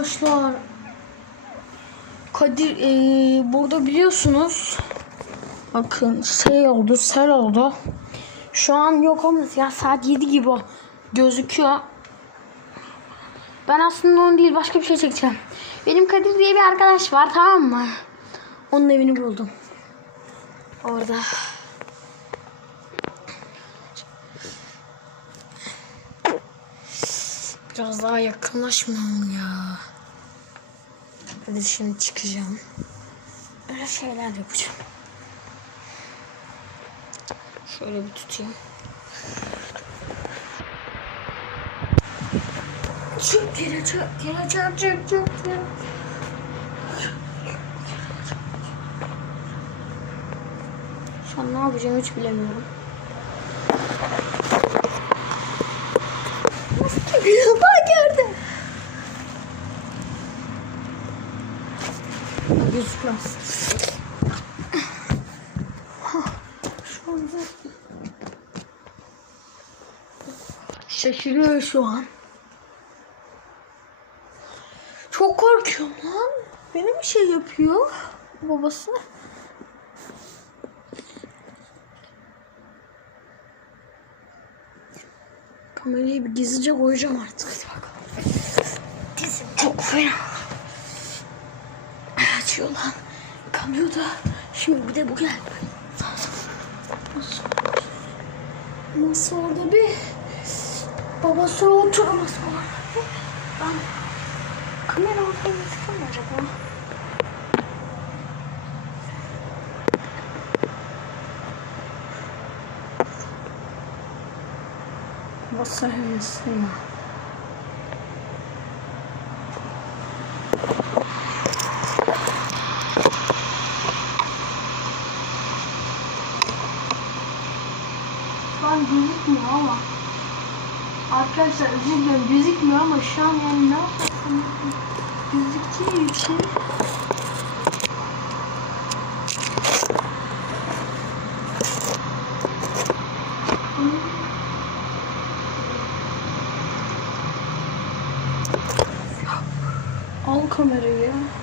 Arkadaşlar Kadir eee, burada biliyorsunuz bakın şey oldu sel oldu. Şu an yok ama ya saat 7 gibi gözüküyor. Ben aslında onu değil başka bir şey çekeceğim. Benim Kadir diye bir arkadaş var tamam mı? Onun evini buldum. Orada biraz daha yakınlaşmam ya Hadi şimdi çıkacağım. Öyle şeyler yapacağım. Şöyle bir tutayım. Çık geri çık geri çık çık çık çık. Şu an ne yapacağım hiç bilemiyorum. Bak gördüm. Gözükmez. Şu anda şaşırıyor şu an. Çok korkuyorum lan. Beni bir şey yapıyor babası. Kamerayı bir gizlice koyacağım artık. Hadi bakalım. Dizim çok fena. Açıyor lan. Kanıyordu. Şimdi bir de bu. Masa, masa orada bir. Babası oturamaz mı? Ben kamera orada mu acaba? Masa hevesi ya. Şu an gözükmüyor ama. Arkadaşlar özür dilerim. Gözükmüyor ama şu an yani ne yapasın gözüktüğü için come over here.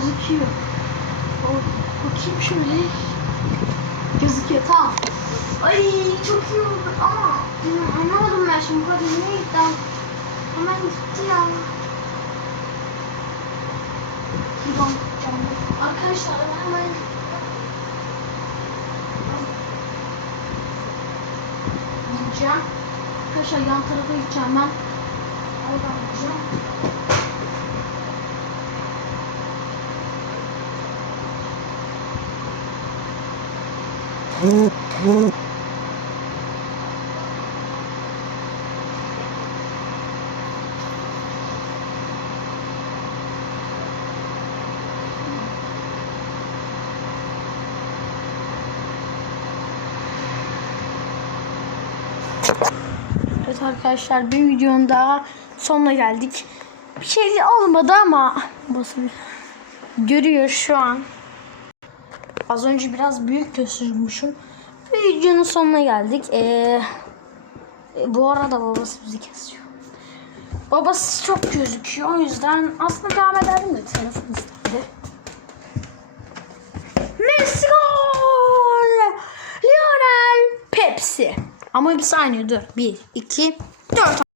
Gözüküyor. O, bakayım şöyle. Gözüküyor tamam. Ay çok iyi oldu ama anlamadım ben şimdi bu kadar niye gitti? Hemen gitti ya. Buradan gideceğim. Arkadaşlar ben hemen gideceğim. Arkadaşlar yan tarafa gideceğim ben. Oradan gideceğim. Evet arkadaşlar bir videonun daha sonuna geldik. Bir şey olmadı ama basın görüyor şu an. Az önce biraz büyük göstermişim. Videonun sonuna geldik. Ee, e, bu arada babası bizi kesiyor. Babası çok gözüküyor. O yüzden aslında devam ederdim de telefon istedi. Messi gol! Lionel Pepsi. Ama bir saniye dur. Bir, iki, dört.